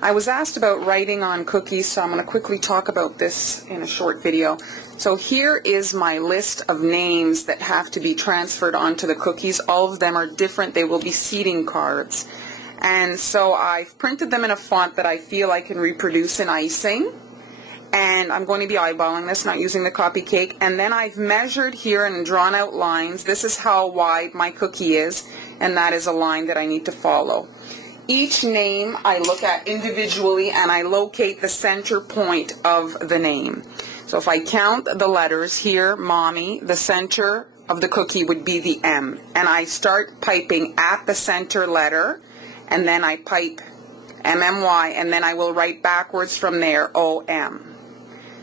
I was asked about writing on cookies, so I'm going to quickly talk about this in a short video. So here is my list of names that have to be transferred onto the cookies. All of them are different. They will be seating cards. And so I've printed them in a font that I feel I can reproduce in icing. And I'm going to be eyeballing this, not using the copy cake. And then I've measured here and drawn out lines. This is how wide my cookie is, and that is a line that I need to follow. Each name I look at individually and I locate the center point of the name. So if I count the letters here, Mommy, the center of the cookie would be the M. And I start piping at the center letter, and then I pipe MMY, and then I will write backwards from there, OM.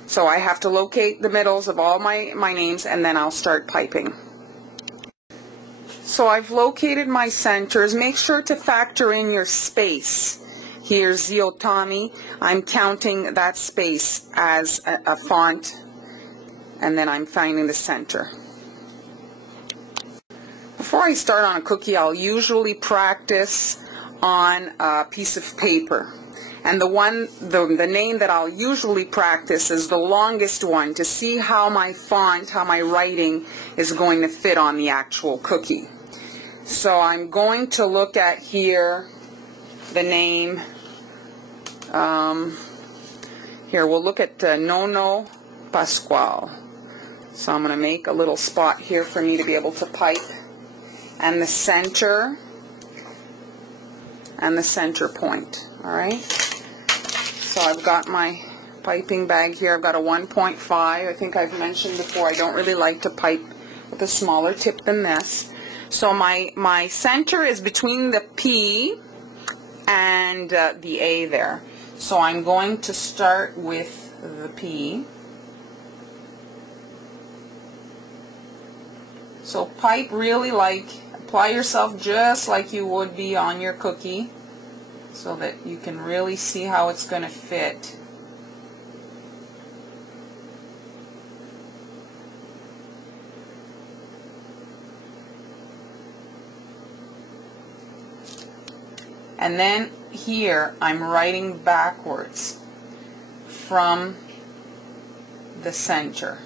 So I have to locate the middles of all my names, and then I'll start piping. So I've located my centers. Make sure to factor in your space. Here's Ziotami. I'm counting that space as a font, and then I'm finding the center. Before I start on a cookie, I'll usually practice on a piece of paper. And the name that I'll usually practice is the longest one to see how my font, how my writing is going to fit on the actual cookie. So I'm going to look at here the name. Here we'll look at Nono Pasquale. So I'm going to make a little spot here for me to be able to pipe. And the center and the center point. Alright? So I've got my piping bag here. I've got a 1.5. I think I've mentioned before I don't really like to pipe with a smaller tip than this. So my center is between the P and the A there. So I'm going to start with the P. So pipe really like, apply yourself just like you would be on your cookie so that you can really see how it's going to fit. And then here I'm writing backwards from the center.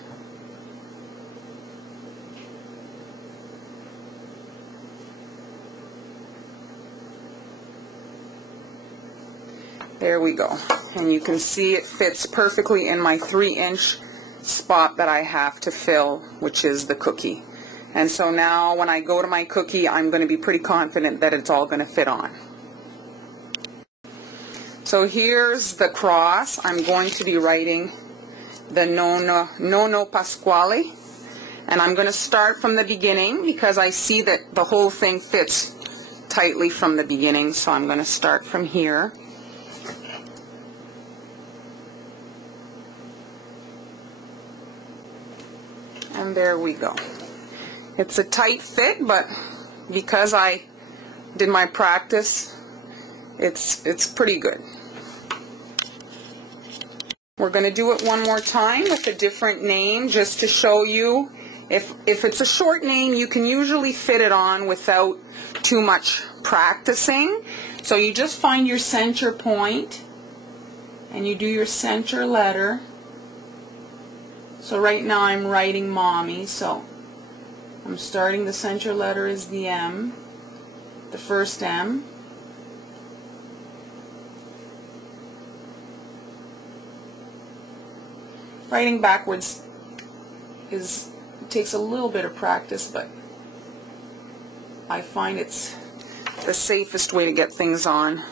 There we go. And you can see it fits perfectly in my 3-inch spot that I have to fill, which is the cookie. And so now when I go to my cookie, I'm going to be pretty confident that it's all going to fit on. So here's the cross. I'm going to be writing the Nono Pasquale. And I'm going to start from the beginning because I see that the whole thing fits tightly from the beginning. So I'm going to start from here. And there we go. It's a tight fit, but because I did my practice, it's pretty good. We're going to do it one more time with a different name just to show you. If it's a short name, you can usually fit it on without too much practicing. So you just find your center point and you do your center letter. So right now I'm writing Mommy, so I'm starting, the center letter is the M, the first M. Writing backwards takes a little bit of practice, but I find it's the safest way to get things on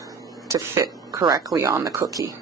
to fit correctly on the cookie.